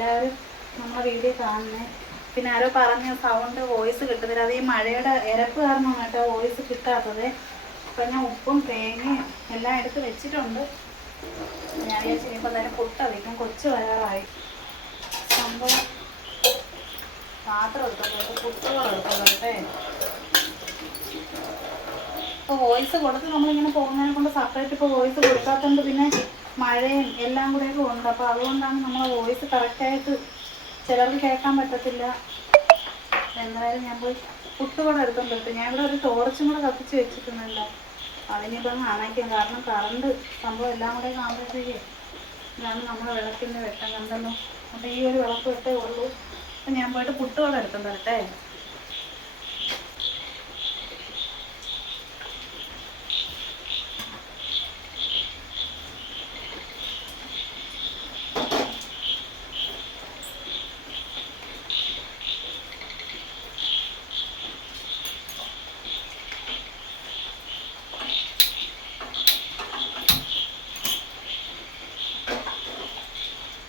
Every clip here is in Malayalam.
എല്ലാവരും നമ്മളെ വീഡിയോ കാണുന്നത്. പിന്നെ ആരോ പറഞ്ഞ സൗണ്ട് വോയിസ് കിട്ടുന്നില്ല, അത് ഈ മഴയുടെ ഇരപ്പ് കാരണമാണ് കേട്ടോ വോയിസ് കിട്ടാത്തത്. അപ്പം ഞാൻ ഉപ്പും തേങ്ങയും എല്ലാം എടുത്ത് വെച്ചിട്ടുണ്ട്. ഞാൻ വിചാരിച്ചു ഇനിയിപ്പോൾ തന്നെ പുട്ട് വയ്ക്കും, കൊച്ചു വരാറായി. സംഭവം പാത്രം എടുത്തോട്ടെ, പുട്ടുകൾ എടുത്തോട്ടെ. ഇപ്പോൾ വോയിസ് കൊടുത്ത് നമ്മളിങ്ങനെ പോകുന്നതിനെ കൊണ്ട് സെപ്പറേറ്റ് ഇപ്പോൾ വോയിസ് കൊടുക്കാത്തതുകൊണ്ട് പിന്നെ മഴയും എല്ലാം കൂടെയൊക്കെ ഉണ്ട്. അപ്പോൾ അതുകൊണ്ടാണ് നമ്മളെ വോയിസ് കറക്റ്റായിട്ട് ചിലർക്ക് കേൾക്കാൻ പറ്റത്തില്ല. എന്തായാലും ഞാൻ പോയി പുട്ടുകൂടെ എടുത്തോണ്ടിട്ട് ഞാൻ ഇവിടെ ഒരു ടോർച്ചും കൂടെ കത്തിച്ച് വെച്ചിട്ടുണ്ടല്ലോ. അതിനിപ്പം അണയ്ക്കും, കാരണം കറണ്ട് സംഭവം എല്ലാം കൂടെ ആകുമ്പോഴത്തേക്ക് ഇതാണ് നമ്മളെ വിളക്കിൻ്റെ വെട്ടം കണ്ടല്ലോ. അപ്പോൾ ഈ ഒരു വിളക്ക് വെട്ടേ ഉള്ളൂ. അപ്പം ഞാൻ പോയിട്ട് പുട്ടുകൂടെ എടുത്തോണ്ടിട്ടെ.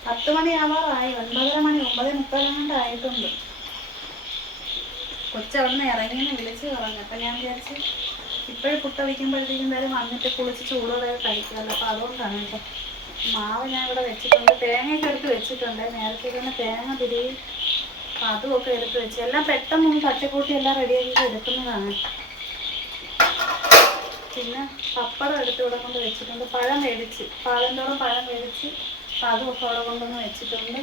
10 മണിയാവാറായി, 9:30 മണി, 9:30 ആയിട്ടുണ്ട്. കൊച്ചവിടുന്ന് ഇറങ്ങിയെന്ന് വിളിച്ച് പറഞ്ഞു. അപ്പം ഞാൻ വിചാരിച്ച് ഇപ്പോഴും പുട്ട് വയ്ക്കുമ്പോഴത്തേക്കും എന്തായാലും വന്നിട്ട് കുളിച്ച് ചൂടോടെ കഴിക്കുമല്ലോ. അപ്പോൾ അതുകൊണ്ടാണ് കേട്ടോ. മാവ് ഞാൻ ഇവിടെ വെച്ചിട്ടുണ്ട്, തേങ്ങയൊക്കെ എടുത്ത് വെച്ചിട്ടുണ്ട്. നേരത്തെ തന്നെ തേങ്ങ തിരികെ അതുമൊക്കെ എടുത്ത് വെച്ച് എല്ലാം പെട്ടെന്ന് തട്ടിക്കൂട്ടി എല്ലാം റെഡിയാക്കി എടുക്കുന്നതാണ്. പിന്നെ പപ്പടം എടുത്ത് ഇവിടെ കൊണ്ട് വെച്ചിട്ടുണ്ട്. പഴം മേടിച്ച്, പാലന്തോളം പഴം മേടിച്ച് അതുമൊക്കെ അവിടെ കൊണ്ടൊന്ന് വെച്ചിട്ടുണ്ട്.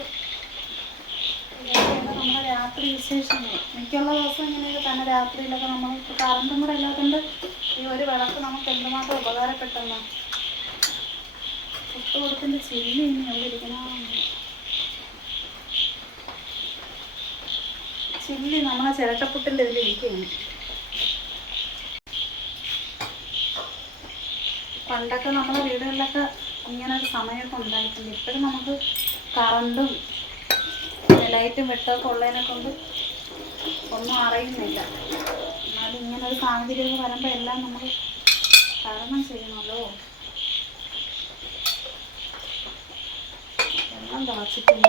നമ്മുടെ രാത്രി വിശേഷങ്ങൾ മിക്കുള്ള ദിവസം ഇങ്ങനെയൊക്കെ തന്നെ. രാത്രിയിലൊക്കെ നമ്മൾ കറണ്ടും കൂടെ ഇല്ലാത്തതുകൊണ്ട് ഈ ഒരു വിളക്ക് നമുക്ക് എന്തുമാത്രം ഉപകാരപ്പെട്ടെന്ന്. പുട്ടുകൊടുത്തിൻ്റെ ചില്ലി ഇനി എവിടെ ഇരിക്കണം. ചില്ലി നമ്മളെ ചിരട്ടപ്പുട്ടിൻ്റെ ഇതിലിരിക്കുകയാണ്. പണ്ടൊക്കെ നമ്മളെ വീടുകളിലൊക്കെ ഇങ്ങനെ ഒരു സമയമൊക്കെ ഉണ്ടായിട്ടുണ്ട്. ഇപ്പോഴും നമുക്ക് കറണ്ടും ലൈറ്റും വെട്ടമൊക്കെ ഉള്ളതിനെ കൊണ്ട് ഒന്നും അറിയുന്നില്ല. എന്നാലും ഇങ്ങനൊരു സാഹചര്യം വരുമ്പോൾ എല്ലാം നമ്മൾ തരണം ചെയ്യണമല്ലോ. വെള്ളം തിളച്ചിട്ടില്ല.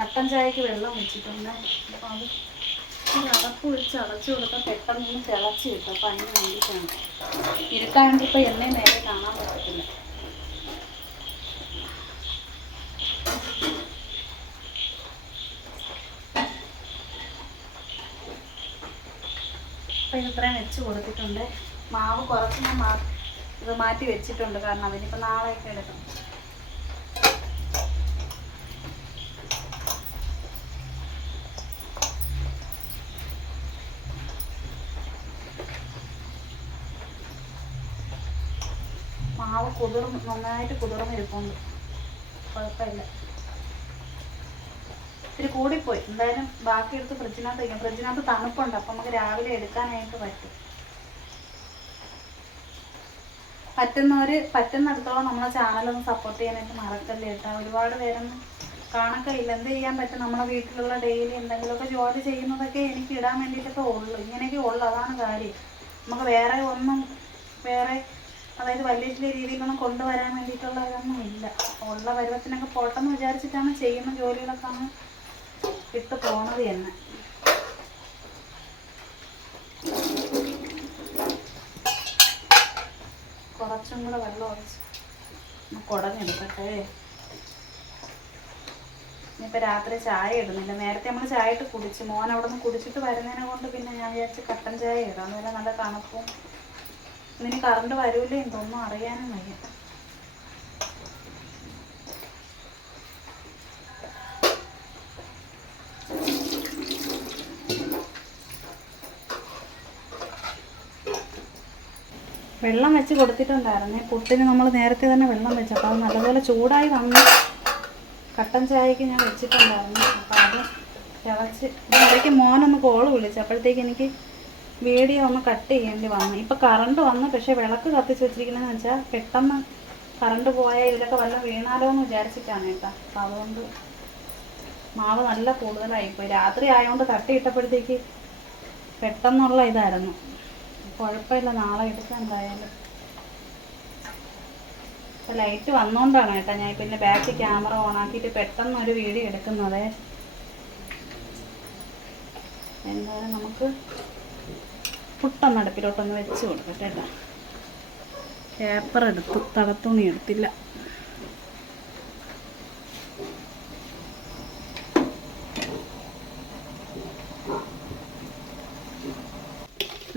കട്ടൻ ചായക്ക് വെള്ളം വെച്ചിട്ടുണ്ട്. അപ്പോൾ അത് ഒരു അടപ്പ് വെച്ച് അടച്ചു കൊടുത്താൽ പെട്ടെന്ന് തിളച്ച് കിട്ടും. അപ്പം അതിന് വേണ്ടിയിട്ടാണ്. ഇരുട്ടാണെങ്കിൽ ഇപ്പോൾ എണ്ണയും നേരെ കാണാൻ പറ്റത്തില്ല. അപ്പം ഇതിത്രയും വെച്ച് കൊടുത്തിട്ടുണ്ട്. മാവ് കുറച്ച് ഞാൻ ഇത് മാറ്റി വെച്ചിട്ടുണ്ട്, കാരണം അതിനിപ്പോൾ നാളെയൊക്കെ എടുക്കണം. മാവ് നന്നായിട്ട് കുതിർന്നിരിപ്പുണ്ട്, കുഴപ്പമില്ല. ഇത്തിരി കൂടിപ്പോയി, എന്തായാലും ബാക്കി എടുത്ത് ഫ്രിഡ്ജിനകത്ത് വയ്ക്കാം. ഫ്രിഡ്ജിനകത്ത് തണുപ്പുണ്ട്, അപ്പം നമുക്ക് രാവിലെ എടുക്കാനായിട്ട് പറ്റും. പറ്റുന്നിടത്തോളം നമ്മളെ ചാനലൊന്ന് സപ്പോർട്ട് ചെയ്യാനായിട്ട് മറക്കല്ലേ കേട്ടോ. ഒരുപാട് പേരൊന്നും കാണൊക്കെ ഇല്ല. എന്ത് ചെയ്യാൻ പറ്റും, നമ്മളെ വീട്ടിലുള്ള ഡെയിലി എന്തെങ്കിലുമൊക്കെ ജോലി ചെയ്യുന്നതൊക്കെ എനിക്ക് ഇടാൻ വേണ്ടിയിട്ടൊക്കെ ഉള്ളൂ. ഇങ്ങനെയൊക്കെ ഉള്ളൂ, അതാണ് കാര്യം. നമുക്ക് വേറെ അതായത് വലിയ രീതിയിലൊന്നും കൊണ്ടുവരാൻ വേണ്ടിയിട്ടുള്ള ഇതൊന്നും ഇല്ല. ഉള്ള പരുവത്തിനൊക്കെ പോട്ടെന്ന് വിചാരിച്ചിട്ടാണ് ചെയ്യുന്ന ജോലികളൊക്കെ ആണ് ഇട്ട് പോണത് തന്നെ. കുറച്ചും കൂടെ വെള്ളം ഒഴിച്ച് കുടഞ്ഞെടുക്കട്ടെ. ഇനിയിപ്പോൾ രാത്രി ചായ ഇടുന്നില്ല. നേരത്തെ നമ്മൾ ചായ ഇട്ട് കുടിച്ച്, മോൻ അവിടെ നിന്ന് കുടിച്ചിട്ട് വരുന്നതിനെ കൊണ്ട് പിന്നെ ഞാൻ വിചാരിച്ച് കട്ടൻ ചായ ഇടാം. അതുപോലെ നല്ല തണുപ്പും. ഇതിന് കറണ്ട് വരൂലേ എന്തൊന്നും അറിയാനും വയ്യ. വെള്ളം വെച്ച് കൊടുത്തിട്ടുണ്ടായിരുന്നേ. പുട്ടിന് നമ്മൾ നേരത്തെ തന്നെ വെള്ളം വെച്ചു. അപ്പോൾ അത് നല്ലപോലെ ചൂടായി വന്നു. കട്ടൻ ചായക്ക് ഞാൻ വെച്ചിട്ടുണ്ടായിരുന്നു. അപ്പോൾ അത് തിളച്ച് ഇടയ്ക്ക് മോനൊന്ന് കോള് വിളിച്ചു. അപ്പോഴത്തേക്ക് എനിക്ക് വീഡിയോ ഒന്ന് കട്ട് ചെയ്യേണ്ടി വന്നു. ഇപ്പോൾ കറണ്ട് വന്നു, പക്ഷേ വിളക്ക് കത്തിച്ച് വെച്ചിരിക്കുന്നതെന്ന് വെച്ചാൽ പെട്ടെന്ന് കറണ്ട് പോയാൽ ഇതിലൊക്കെ വല്ലതും വീണാലോ എന്ന് വിചാരിച്ചിട്ടാണ് കേട്ടോ. അപ്പോൾ അതുകൊണ്ട് മാവ് നല്ല കൂടുതലായിപ്പോയി. രാത്രി ആയതുകൊണ്ട് തട്ടിയിട്ടപ്പോഴത്തേക്ക് പെട്ടെന്നുള്ള ഇതായിരുന്നു. കുഴപ്പമില്ല, നാളെ എടുക്കാം എന്തായാലും. ഇപ്പം ലൈറ്റ് വന്നുകൊണ്ടാണ് കേട്ടോ ഞാൻ പിന്നെ ബാക്ക് ക്യാമറ ഓണാക്കിയിട്ട് പെട്ടെന്ന് ഒരു വീഡിയോ എടുക്കുന്നത്. എന്തായാലും നമുക്ക് പുട്ടൊന്ന് അടുപ്പിലോട്ടൊന്ന് വെച്ച് കൊടുക്കട്ടെ കേട്ടോ. പേപ്പർ എടുത്തു, തടത്തുണി എടുത്തില്ല.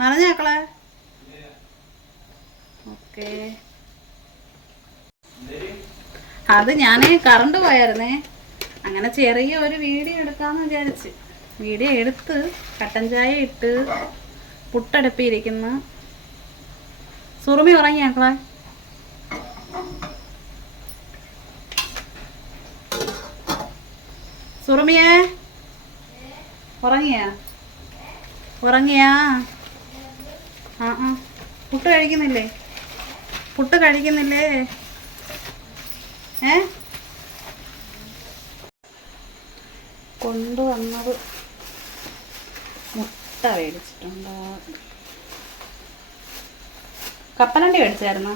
നനഞ്ഞേക്കളെ. ഓക്കെ, അത് ഞാൻ കറണ്ട് പോയായിരുന്നേ, അങ്ങനെ ചെറിയ ഒരു വീഡിയോ എടുക്കാമെന്ന് വിചാരിച്ച് വീഡിയോ എടുത്ത് കട്ടൻ ചായ ഇട്ട് പുട്ടടുപ്പിയിരിക്കുന്നു. സുറുമി ഉറങ്ങിയാക്കളെ. സുറുമിയേ ഉറങ്ങിയാ? പുട്ട് കഴിക്കുന്നില്ലേ? കൊണ്ടുവന്നത് മുട്ട മേടിച്ചിട്ടുണ്ട്. കപ്പലണ്ടി മേടിച്ചായിരുന്നോ?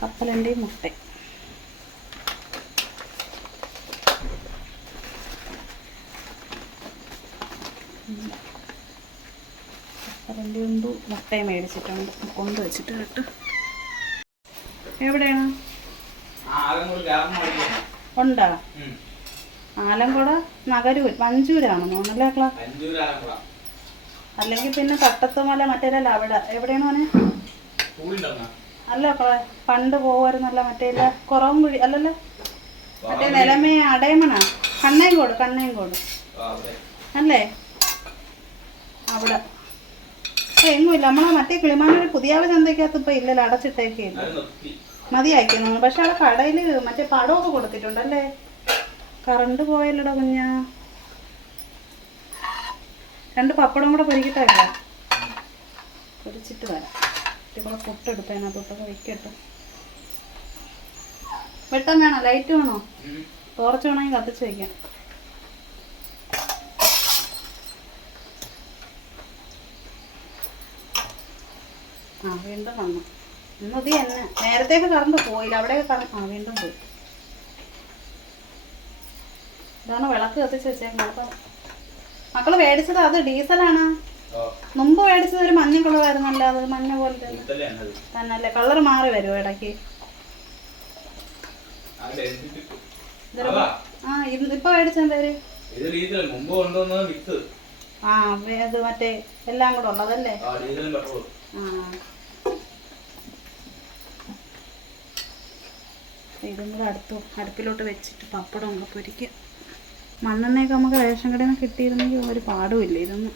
കപ്പലണ്ടി മുട്ട. കപ്പലണ്ടി കൊണ്ട് മുട്ടയും മേടിച്ചിട്ടുണ്ട്, കൊണ്ടുവച്ചിട്ട് കേട്ട്. എവിടെയാണ്? ഉണ്ടോ? ആലങ്കോട് നഗരൂർ വഞ്ചൂരാണെന്ന് തോന്നല്ലേ ക്ലാ? അല്ലെങ്കിൽ പിന്നെ തട്ടത്തുമല മറ്റേലല്ല, അവിടെ എവിടെയാണ് മോനെ? അല്ല ക്ലാ, പണ്ട് പോവായിരുന്നല്ല മറ്റേ കുറവും കുഴി അല്ലല്ലോ, മറ്റേ നിലമേ അടയമണ കണ്ണേങ്കോട് അല്ലേ? അവിടെ എങ്ങുമില്ല. നമ്മളെ മറ്റേ കിളിമാനൂർ പുതിയാവ് ചന്തയ്ക്കകത്ത് ഇപ്പം ഇല്ലല്ലോ, അടച്ചിട്ടേക്ക് മതിയായിരിക്കുന്നു. പക്ഷെ അവിടെ കടയിൽ മറ്റേ പടമൊക്കെ കൊടുത്തിട്ടുണ്ടല്ലേ. കറണ്ട് പോയല്ലോടാ കുഞ്ഞാ. 2 പപ്പടം കൂടെ പൊരിക്കട്ടല്ല, പൊരിച്ചിട്ട് വരാം. ഇവിടെ പുട്ടെടുത്ത് അതിനകത്തൊക്കെ വയ്ക്കട്ടെ. വെട്ടം വേണോ? ലൈറ്റ് വേണോ? ടോർച്ച് വേണമെങ്കിൽ കത്തിച്ച് വയ്ക്കാം. വീണ്ടും വന്നു. ഇന്നത് തന്നെ നേരത്തേക്ക് കറണ്ട് പോയില്ല, അവിടെയൊക്കെ കറണ്ട് വീണ്ടും പോയി. ഇതാണ് വിളക്ക് കത്തിച്ച് വെച്ചേക്കുന്നത്. അപ്പം മക്കള് മേടിച്ചത് അത് ഡീസലാണ്. മുമ്പ് മേടിച്ചത് ഒരു മഞ്ഞ കളറായിരുന്നല്ലോ, അത് മഞ്ഞ പോലെ തന്നല്ലേ. കളർ മാറി വരുമോ ഇടയ്ക്ക്? ഇപ്പൊ മേടിച്ചെന്തേര്? അത് മറ്റേ എല്ലാം കൂടെ ഉള്ളതല്ലേ? ഇതും കൂടെ അടുപ്പിലോട്ട് വെച്ചിട്ട് പപ്പടം ഒക്കെ പൊരിക്കുക. മണ്ണെണ്ണയൊക്കെ നമുക്ക് റേഷൻ കടയിൽ നിന്ന് കിട്ടിയിരുന്നെങ്കിൽ ഒരു പാടുമില്ല. ഇതൊന്നും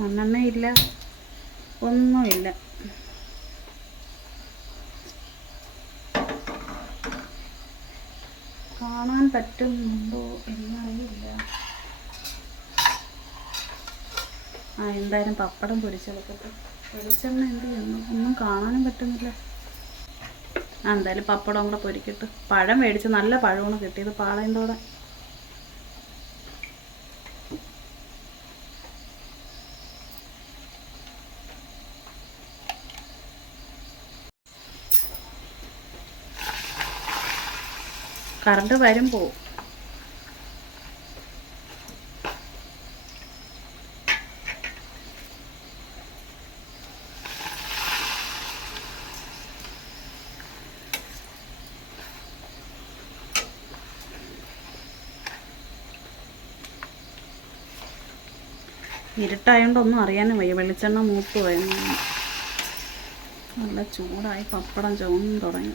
മണ്ണെണ്ണയില്ല, ഒന്നുമില്ല. കാണാൻ പറ്റുന്നുണ്ടോ എന്നറിയില്ല. എന്തായാലും പപ്പടം പൊരിച്ചെടുക്കട്ടെ. വെളിച്ചെണ്ണ എന്ത് ചെയ്യുന്നു? ഒന്നും കാണാനും പറ്റുന്നില്ല. എന്തായാലും പപ്പടം കൂടെ പൊരിക്കട്ടെ. പഴം മേടിച്ച് നല്ല പഴമാണ് കിട്ടിയത്, പാളയന്തോടെ. കറണ്ട് വരും പോവും. ഇരുട്ടായോണ്ടൊന്നും അറിയാനും വയ്യ. വെളിച്ചെണ്ണ മൂത്ത് വരുന്നു, നല്ല ചൂടായി. പപ്പടം ചുവന്നും തുടങ്ങി.